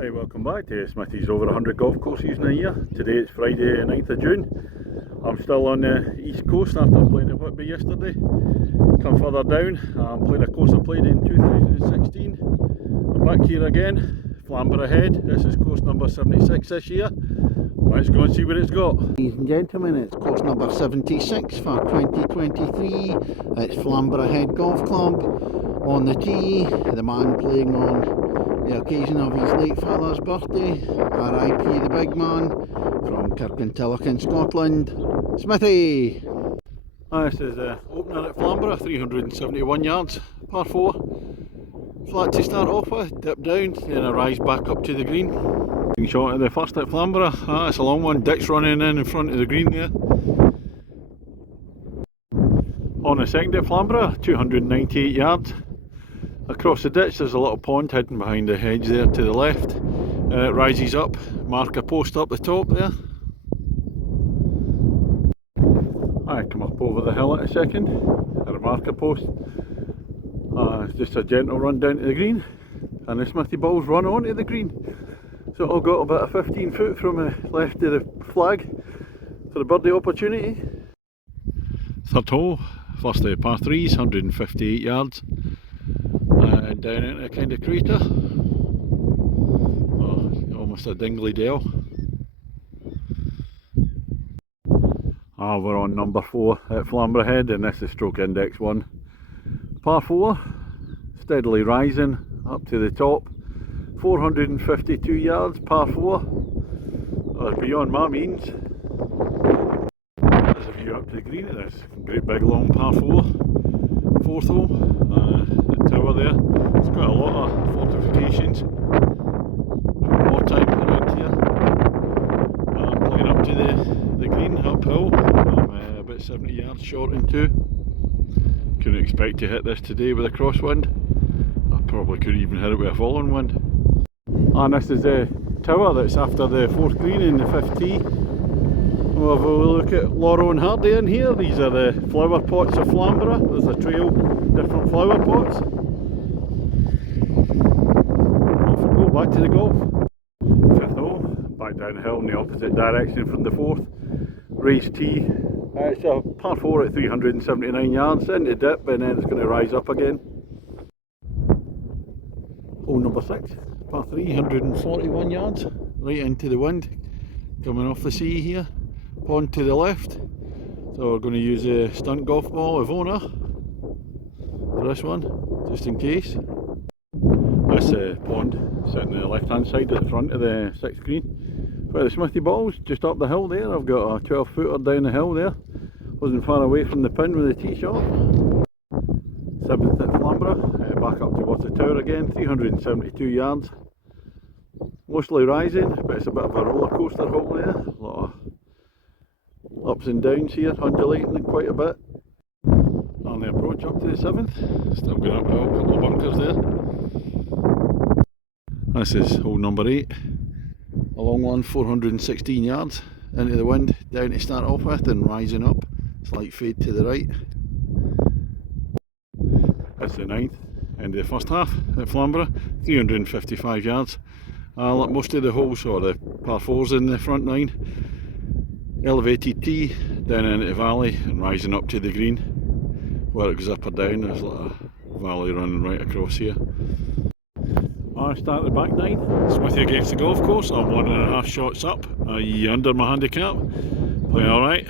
Hi, welcome back to Smithy's over 100 golf courses in a year. Today it's Friday 9th of June. I'm still on the east coast after playing at Whitby yesterday. Come further down, I'm playing a course I played in 2016. I'm back here again, Flamborough Head. This is course number 76 this year. Let's go and see what it's got. Ladies and gentlemen, it's course number 76 for 2023. It's Flamborough Head Golf Club. On the tee, the man playing on the occasion of his late father's birthday, R.I.P. the big man, from Kirkintilloch in Scotland, Smithy. This is the opener at Flamborough, 371 yards, par 4. Flat to start off with, dip down, then a rise back up to the green. Shot of the first at Flamborough. It's a long one, Dick's running in front of the green there. On the second at Flamborough, 298 yards. Across the ditch there's a little pond hidden behind the hedge there to the left. It rises up, mark a post up the top there. I come up over the hill at a second, at a marker post. It's just a gentle run down to the green, and the Smithy balls run onto the green. So I've got about a 15 foot from the left of the flag for the birdie opportunity. Third hole, first par 3s, 158 yards. Down into a kind of crater, almost a dingly dell. We're on number 4 at Flamborough Head, and this is stroke index 1. Par 4, steadily rising up to the top, 452 yards, par 4. Beyond my means. There's a view up to the green at this great big long par 4. Fourth hole, the tower there. It's got a lot of fortifications from wartime around here. I'm playing up to the green uphill. I'm about 70 yards short in 2. Couldn't expect to hit this today with a crosswind. I probably couldn't even hit it with a falling wind. And this is the tower that's after the 4th green in the 5th tee. We'll have a look at Laurel and Hardy in here. These are the flower pots of Flamborough. There's a trail, different flower pots. Off we go, back to the golf. 5th hole, back down the hill in the opposite direction from the 4th. Raised tee. It's a par 4 at 379 yards, into dip, and then it's going to rise up again. Hole number 6, par 3, 141 yards, right into the wind, coming off the sea here. Pond to the left, so we're going to use a stunt golf ball of owner for this one, just in case. This pond sitting on the left hand side at the front of the 6th green. Where the Smithy balls, just up the hill there. I've got a 12 footer down the hill there, wasn't far away from the pin with the tee shot. 7th at Flamborough, back up towards the tower again, 372 yards. Mostly rising, but it's a bit of a roller coaster hole there. A lot of ups and downs here, undulating quite a bit. On the approach up to the 7th, still going uphill, a couple of bunkers there. This is hole number 8, a long one, 416 yards, into the wind, down to start off with and rising up, slight fade to the right. That's the 9th, end of the first half at Flamborough, 355 yards. Like most of the holes, or the par 4s in the front 9. Elevated tee down into the valley and rising up to the green. Where it goes up or down, there's like a valley running right across here. I start the back 9, Smithy against the golf course. I'm 1.5 shots up, under my handicap. Playing alright.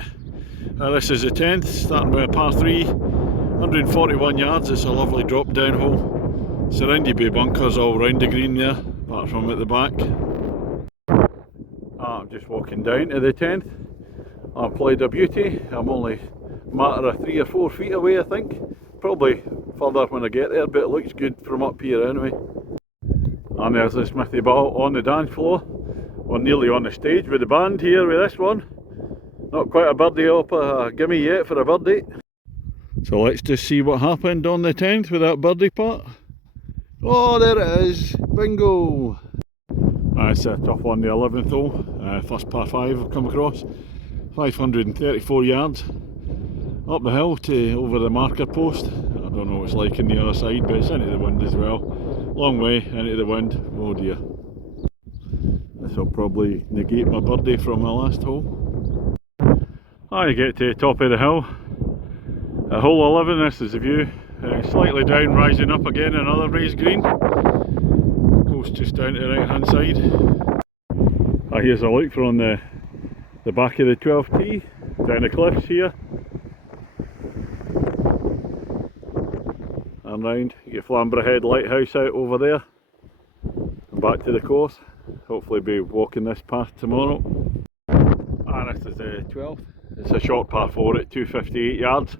This is the 10th, starting with a par 3, 141 yards. It's a lovely drop down hole. Surrounded by bunkers all round the green there, apart from at the back. I'm just walking down to the 10th. I've played a beauty. I'm only a matter of 3 or 4 feet away, I think. Probably further when I get there, but it looks good from up here anyway. And there's the Smithy ball on the dance floor. We're nearly on the stage with the band here with this one. Not quite a birdie up a gimme yet for a birdie. So let's just see what happened on the 10th with that birdie putt. Oh, there it is. Bingo! It's a tough one, the 11th hole. First par 5 I've come across. 534 yards. Up the hill to over the marker post. I don't know what it's like on the other side, but it's into the wind as well. Long way into the wind. Oh dear. This will probably negate my birdie from my last hole. I get to the top of the hill. At hole 11, this is the view. Slightly down, rising up again, another raised green. Goes just down to the right hand side. Here's a look from the back of the 12th tee, down the cliffs here. And round, you get Flamborough Head Lighthouse out over there. And back to the course. Hopefully be walking this path tomorrow. And this is the 12th. It's a short par 4 at 258 yards.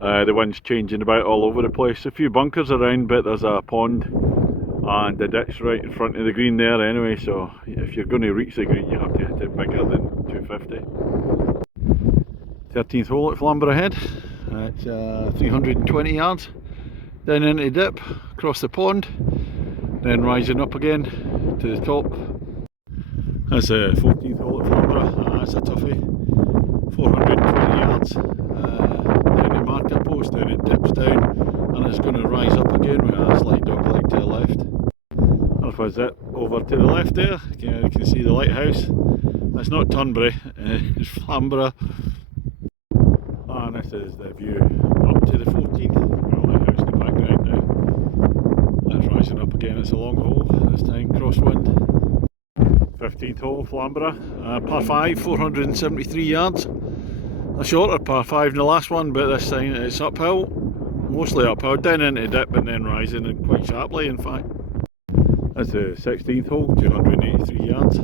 The wind's changing about all over the place. A few bunkers around, but there's a pond and a ditch right in front of the green there anyway, so if you're going to reach the green you have to hit it bigger than 250. 13th hole at Flamborough Head. It's 320 yards. Down into the dip, across the pond, then rising up again to the top. That's the 14th hole at Flamborough. That's a toughie. 420 yards. Down the marker post, then it dips down and it's going to rise up again with a slight dog leg to the left. That was it. Over to the left there, you can see the lighthouse. That's not Turnberry, it's Flamborough. And this is the view up to the 14th. Got a lighthouse in the background now. That's rising up again, it's a long hole, this time crosswind. 15th hole, Flamborough, par 5, 473 yards. A shorter par 5 than the last one, but this time it's uphill, mostly uphill, down into the dip and then rising, and quite sharply in fact. That's the 16th hole, 283 yards.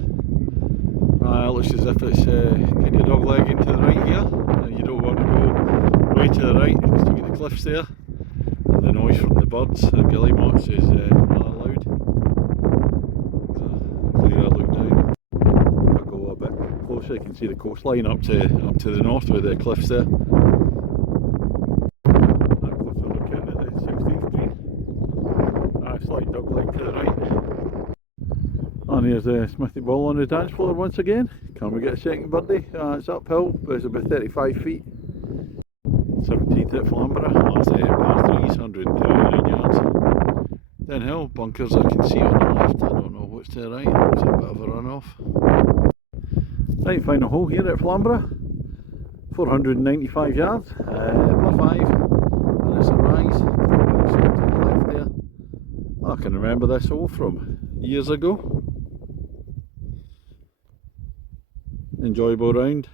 Looks as if it's kind of dog legging to the right here. You don't want to go way to the right because you get the cliffs there, and the noise from the birds, the guillemots is rather loud. Clearer look down. If I go a bit closer, you can see the coastline up to the north with the cliffs there. That cliff are looking at the 16th green. Slight dog leg to the right. And here's the Smithy ball on the dance floor once again. Can we get a second birdie? It's uphill, but it's about 35 feet. 17th at Flamborough. That's the par 3s, 139 yards. Downhill, bunkers I can see on the left. I don't know what's to the right. It's a bit of a runoff. Right, final hole here at Flamborough. 495 yards. Par 5. And it's a rise. To the left there. I can remember this hole from years ago. Enjoyable round.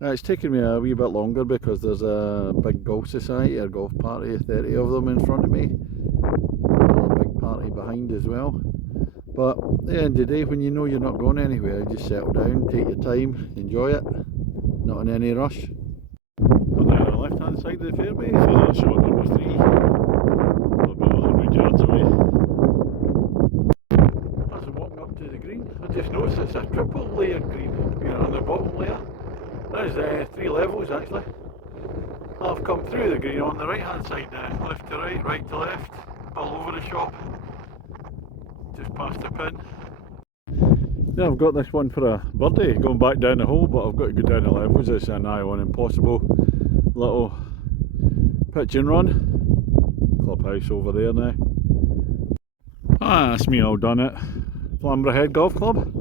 It's taken me a wee bit longer because there's a big golf society or golf party, 30 of them in front of me. A big party behind as well. But at the end of the day, when you know you're not going anywhere, you just settle down, take your time, enjoy it, not in any rush. On the left hand side of the fairway for shot number 3. About 100 yards away. As I'm walking up to the green, I just noticed it's a triple layered green. You're on the bottom layer. There's 3 levels actually. I've come through the green on the right hand side now, left to right, right to left, all over the shop. Just past the pin. Yeah, I've got this one for a birdie, going back down the hole, but I've got to go down the levels. It's a nigh on impossible little pitch and run. Clubhouse over there now. That's me all done at Flamborough Head Golf Club.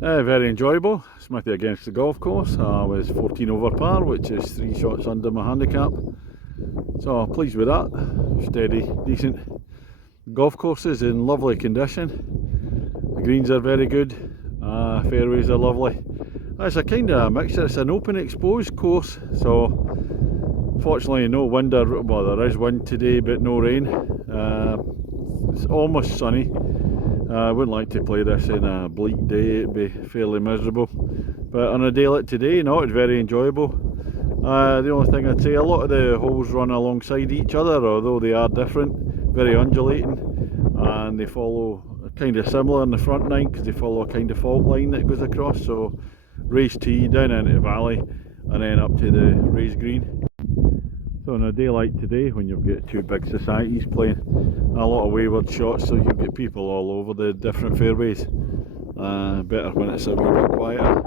Very enjoyable. Smithy against the golf course. I was 14 over par, which is 3 shots under my handicap. So pleased with that. Steady, decent golf courses in lovely condition. The greens are very good. Fairways are lovely. It's a kind of mixture. It's an open exposed course, so fortunately no wind, well there is wind today but no rain. It's almost sunny. I wouldn't like to play this in a bleak day, it'd be fairly miserable. But on a day like today, no, it's very enjoyable. The only thing I'd say, a lot of the holes run alongside each other, although they are different, very undulating, and they follow kind of similar in the front nine because they follow a kind of fault line that goes across. So raised tee down into the valley and then up to the raised green. So on a day like today, when you've got 2 big societies playing, a lot of wayward shots, so you've got people all over the different fairways. Better when it's a wee bit quieter.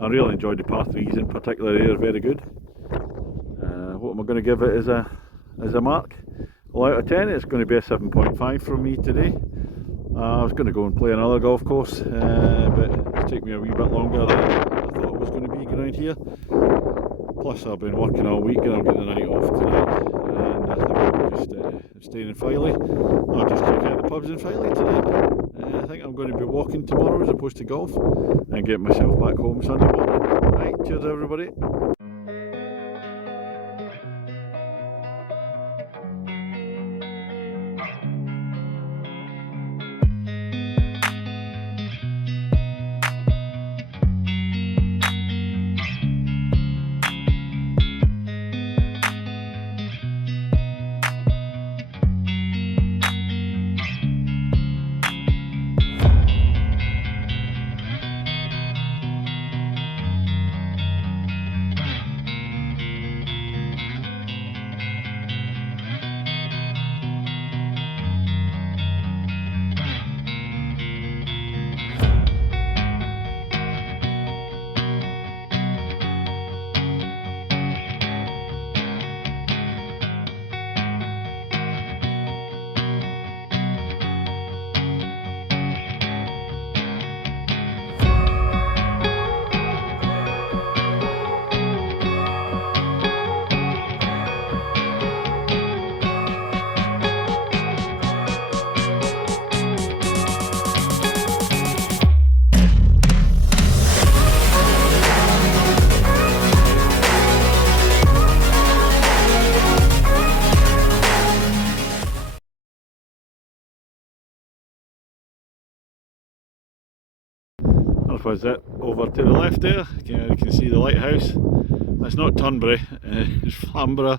I really enjoyed the par 3s in particular, they're very good. What am I going to give it as a mark? Well, out of 10 it's going to be a 7.5 from me today. I was going to go and play another golf course, but it's taken me a wee bit longer than I thought it was going to be around here. Plus I've been working all week and I've got the night off tonight, and I think I'm just staying in Filey. I'll just check out the pubs in Filey tonight. I think I'm going to be walking tomorrow as opposed to golf, and get myself back home Sunday morning. Right, cheers everybody. That was it. Over to the left there, you can see the lighthouse. That's not Turnberry, it's Flamborough.